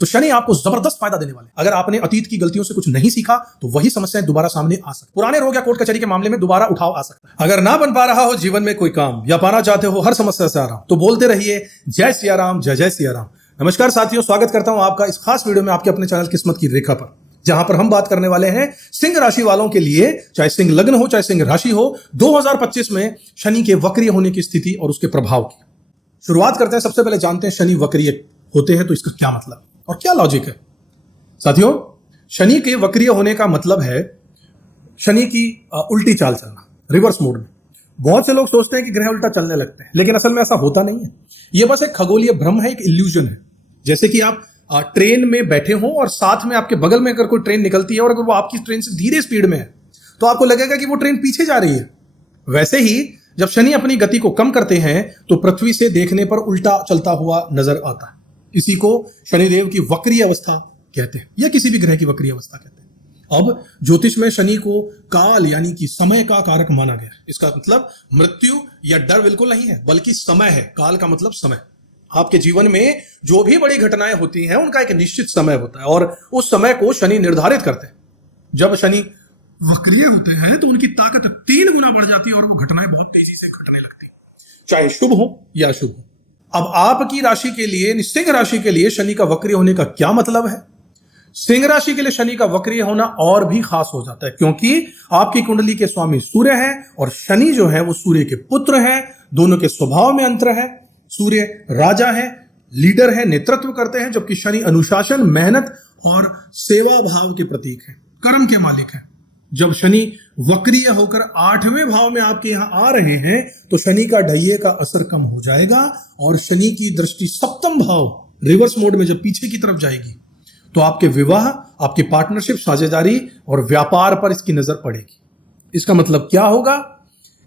तो शनि आपको जबरदस्त फायदा देने वाले। अगर आपने अतीत की गलतियों से कुछ नहीं सीखा तो वही समस्याएं दोबारा सामने आ सकती, पुराने रोग या कोर्ट कचहरी के मामले में दोबारा उठाव आ सकता है। अगर ना बन पा रहा हो जीवन में कोई काम या पाना चाहते हो हर समस्या से आराम, तो बोलते रहिए जय सिया राम, जय जय सिया राम। नमस्कार साथियों, स्वागत करता हूं आपका इस खास वीडियो में आपके अपने चैनल किस्मत की रेखा पर, जहां पर हम बात करने वाले हैं सिंह राशि वालों के लिए, चाहे सिंह लग्न हो चाहे सिंह राशि हो, 2025 में शनि के वक्रीय होने की स्थिति और उसके प्रभाव की। शुरुआत करते हैं। सबसे पहले जानते हैं शनि वक्रीय होते हैं तो इसका क्या मतलब और क्या लॉजिक है। साथियों, शनि के वक्रीय होने का मतलब है शनि की उल्टी चाल चलना, रिवर्स मोड में। बहुत से लोग सोचते हैं कि ग्रह उल्टा चलने लगते हैं, लेकिन असल में ऐसा होता नहीं है। यह बस एक खगोलीय भ्रम है, एक इल्यूजन है। जैसे कि आप ट्रेन में बैठे हो और साथ में आपके बगल में अगर कोई ट्रेन निकलती है और अगर वो आपकी ट्रेन से धीरे स्पीड में है तो आपको लगेगा कि वो ट्रेन पीछे जा रही है। वैसे ही जब शनि अपनी गति को कम करते हैं तो पृथ्वी से देखने पर उल्टा चलता हुआ नजर आता है। इसी को शनिदेव की वक्रीय अवस्था कहते हैं या किसी भी ग्रह की वक्रीय अवस्था कहते हैं। अब ज्योतिष में शनि को काल यानी कि समय का कारक माना गया है। इसका मतलब मृत्यु या डर बिल्कुल नहीं है, बल्कि समय है। काल का मतलब समय। आपके जीवन में जो भी बड़ी घटनाएं होती हैं उनका एक निश्चित समय होता है और उस समय को शनि निर्धारित करते हैं। जब शनि वक्रीय होते हैं तो उनकी ताकत 3 गुना बढ़ जाती है और वो घटनाएं बहुत तेजी से घटने लगती, चाहे शुभ हो या अशुभ हो। अब आपकी राशि के लिए, सिंह राशि के लिए शनि का वक्रीय होने का क्या मतलब है? सिंह राशि के लिए शनि का वक्रीय होना और भी खास हो जाता है, क्योंकि आपकी कुंडली के स्वामी सूर्य हैं और शनि जो है वो सूर्य के पुत्र हैं। दोनों के स्वभाव में अंतर है। सूर्य राजा है, लीडर है, नेतृत्व करते हैं, जबकि शनि अनुशासन, मेहनत और सेवा भाव के प्रतीक है, कर्म के मालिक है। जब शनि वक्रीय होकर 8वें भाव में आपके यहां आ रहे हैं तो शनि का ढैये का असर कम हो जाएगा और शनि की दृष्टि 7वां भाव रिवर्स मोड में जब पीछे की तरफ जाएगी तो आपके विवाह, आपकी पार्टनरशिप, साझेदारी और व्यापार पर इसकी नजर पड़ेगी। इसका मतलब क्या होगा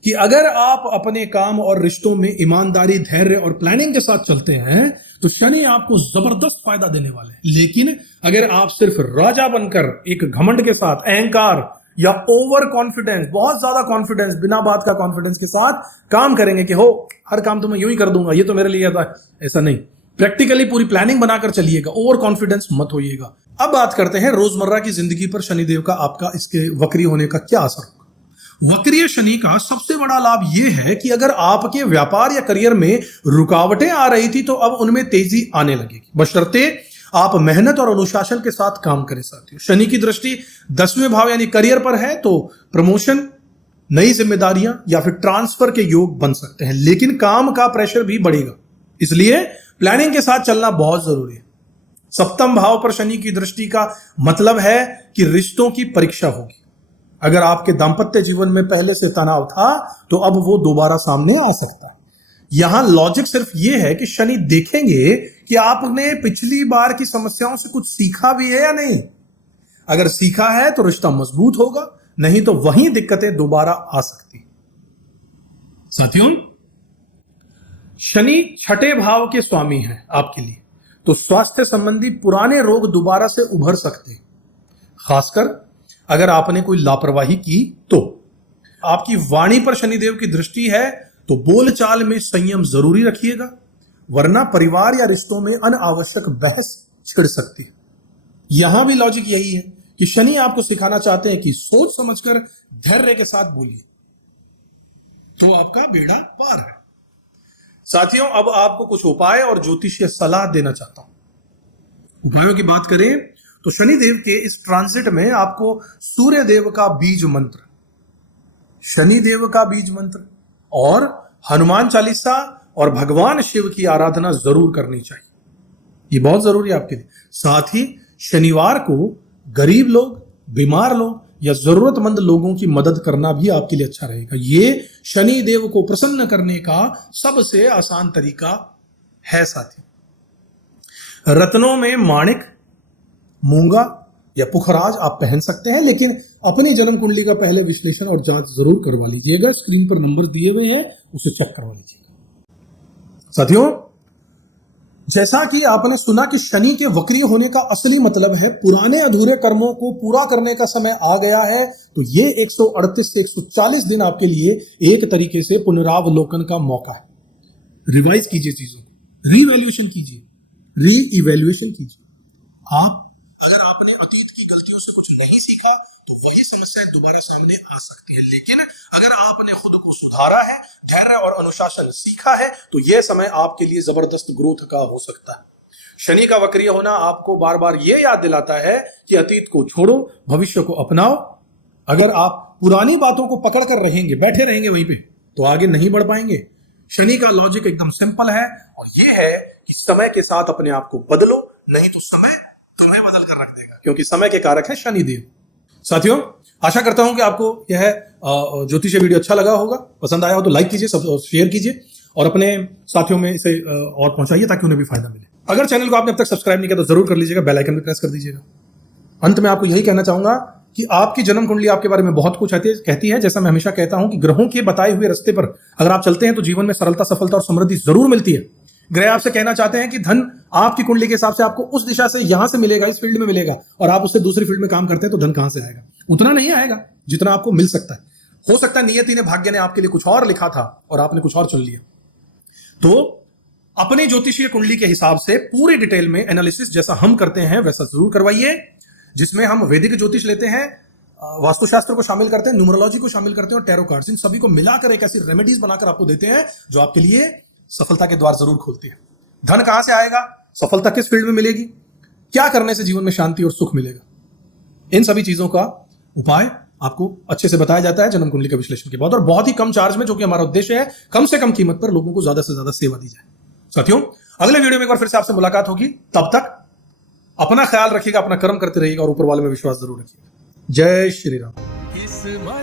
कि अगर आप अपने काम और रिश्तों में ईमानदारी, धैर्य और प्लानिंग के साथ चलते हैं तो शनि आपको जबरदस्त फायदा देने वाले हैं। लेकिन अगर आप सिर्फ राजा बनकर एक घमंड के साथ, अहंकार या ओवर कॉन्फिडेंस, बहुत ज्यादा कॉन्फिडेंस, बिना बात का कॉन्फिडेंस के साथ काम करेंगे कि हो हर काम तो मैं यूं ही कर दूंगा, ये तो मेरे लिए था, ऐसा नहीं। प्रैक्टिकली पूरी प्लानिंग बनाकर चलिएगा, ओवर कॉन्फिडेंस मत होइएगा। अब बात करते हैं रोजमर्रा की जिंदगी पर शनिदेव का, आपका इसके वक्रीय होने का क्या असर होगा। वक्रीय शनि का सबसे बड़ा लाभ यह है कि अगर आपके व्यापार या करियर में रुकावटें आ रही थी तो अब उनमें तेजी आने लगेगी, बशर्ते आप मेहनत और अनुशासन के साथ काम करें। साथियों, शनि की दृष्टि 10वें भाव यानी करियर पर है तो प्रमोशन, नई जिम्मेदारियां या फिर ट्रांसफर के योग बन सकते हैं, लेकिन काम का प्रेशर भी बढ़ेगा। इसलिए प्लानिंग के साथ चलना बहुत जरूरी है। 7वां भाव पर शनि की दृष्टि का मतलब है कि रिश्तों की परीक्षा होगी। अगर आपके दांपत्य जीवन में पहले से तनाव था तो अब वो दोबारा सामने आ सकता है। यहां लॉजिक सिर्फ ये है कि शनि देखेंगे कि आपने पिछली बार की समस्याओं से कुछ सीखा भी है या नहीं। अगर सीखा है तो रिश्ता मजबूत होगा, नहीं तो वही दिक्कतें दोबारा आ सकती। साथियों, शनि 6ठे भाव के स्वामी हैं आपके लिए, तो स्वास्थ्य संबंधी पुराने रोग दोबारा से उभर सकते हैं। खासकर अगर आपने कोई लापरवाही की तो। आपकी वाणी पर शनिदेव की दृष्टि है तो बोलचाल में संयम जरूरी रखिएगा, वरना परिवार या रिश्तों में अनावश्यक बहस छिड़ सकती है। यहां भी लॉजिक यही है कि शनि आपको सिखाना चाहते हैं कि सोच समझकर धैर्य के साथ बोलिए तो आपका बेड़ा पार है। साथियों, अब आपको कुछ उपाय और ज्योतिषीय सलाह देना चाहता हूं। उपायों की बात करें तो शनिदेव के इस ट्रांजिट में आपको सूर्य देव का बीज मंत्र, शनिदेव का बीज मंत्र और हनुमान चालीसा और भगवान शिव की आराधना जरूर करनी चाहिए। ये बहुत जरूरी है आपके लिए। साथ ही शनिवार को गरीब लोग, बीमार लोग या जरूरतमंद लोगों की मदद करना भी आपके लिए अच्छा रहेगा। ये शनिदेव को प्रसन्न करने का सबसे आसान तरीका है। साथी, रत्नों में माणिक, मूंगा या पुखराज आप पहन सकते हैं, लेकिन अपनी जन्म कुंडली का पहले विश्लेषण और जांच जरूर करवा लीजिएगा। स्क्रीन पर नंबर दिए हुए हैं, उसे चेक करवा लीजिएगा। साथियों, जैसा कि आपने सुना कि शनि के वक्रीय होने का असली मतलब है पुराने अधूरे कर्मों को पूरा करने का समय आ गया है, तो ये 138 से 140 दिन आपके लिए एक तरीके से पुनरावलोकन का मौका है। रिवाइज कीजिए चीजों को, रीवैल्यूएशन कीजिए, री इवैल्यूएशन कीजिए। आप अगर आपने अतीत की गलतियों से कुछ नहीं सीखा तो वही समस्याएं दोबारा सामने आ सकती है, लेकिन अगर आपने खुद को सुधारा है, धैर्य और अनुशासन सीखा है, तो यह समय आपके लिए जबरदस्त ग्रोथ का हो सकता है। शनि का वक्रीय होना आपको बार बार यह याद दिलाता है कि अतीत को छोड़ो, भविष्य को अपनाओ। अगर आप पुरानी बातों को पकड़ कर रहेंगे, बैठे रहेंगे वहीं पे, तो आगे नहीं बढ़ पाएंगे। शनि का लॉजिक एकदम सिंपल है और यह है कि समय के साथ अपने आप को बदलो, नहीं तो समय तुम्हें बदल कर रख देगा, क्योंकि समय के कारक है शनिदेव। साथियों, आशा करता हूं कि आपको यह ज्योतिष वीडियो अच्छा लगा होगा। पसंद आया हो तो लाइक कीजिए, सब शेयर कीजिए और अपने साथियों में इसे और पहुंचाइए ताकि उन्हें भी फायदा मिले। अगर चैनल को आपने अब तक सब्सक्राइब नहीं किया तो जरूर कर लीजिएगा, बेल आइकन भी प्रेस कर दीजिएगा। अंत में आपको यही कहना चाहूंगा कि आपकी जन्म कुंडली आपके बारे में बहुत कुछ कहती है। जैसा मैं हमेशा कहता हूं कि ग्रहों के बताए हुए रास्ते पर अगर आप चलते हैं तो जीवन में सरलता, सफलता और समृद्धि जरूर मिलती है। ग्रह आपसे कहना चाहते हैं कि धन आपकी कुंडली के हिसाब से आपको उस दिशा से यहां से मिलेगा, इस फील्ड में मिलेगा, और आप उससे दूसरी फील्ड में काम करते हैं तो धन कहां से आएगा? उतना नहीं आएगा जितना आपको मिल सकता है। हो सकता है नियति ने, भाग्य ने आपके लिए कुछ और लिखा था और आपने कुछ और चुन लिया। तो अपनी ज्योतिषीय कुंडली के हिसाब से पूरी डिटेल में एनालिसिस जैसा हम करते हैं वैसा जरूर करवाइए, जिसमें हम वैदिक ज्योतिष लेते हैं, वास्तुशास्त्र को शामिल करते हैं, न्यूमरोलॉजी को शामिल करते हैं और टैरो कार्ड्स, इन सभी को मिलाकर एक ऐसी रेमेडीज बनाकर आपको देते हैं जो आपके लिए सफलता के द्वार जरूर खोलती है। धन कहां से आएगा, सफलता किस फील्ड में मिलेगी, क्या करने से जीवन में शांति और सुख मिलेगा, इन सभी चीजों का उपाय आपको अच्छे से बताया जाता है जन्म कुंडली के विश्लेषण के बाद, और बहुत ही कम चार्ज में, जो कि हमारा उद्देश्य है कम से कम कीमत पर लोगों को ज्यादा से ज्यादा सेवा दी जाए। साथियों, अगले वीडियो में एक बार फिर से आपसे मुलाकात होगी। तब तक अपना ख्याल रखिएगा, अपना कर्म करते रहिएगा और ऊपर वाले में विश्वास जरूर रखिएगा। जय श्री राम।